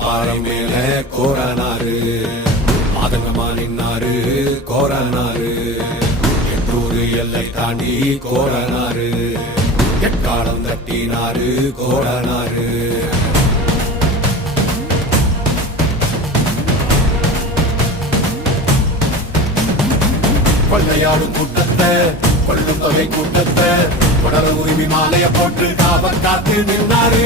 பாறை மேல கோரனாரு மாதங்கமா நின்னாரு கோரனாரு எட்டூரு எல்லை தாண்டி கோரனாரு எட்டாளம் தட்டினாரு கோரனாரு கொள்ளையாடும் கூட்டத்தை கொள்ளும் தொகை கூட்டத்தை தொடர உரிமை மாலைய போட்டு காவல் காத்து நின்னாரு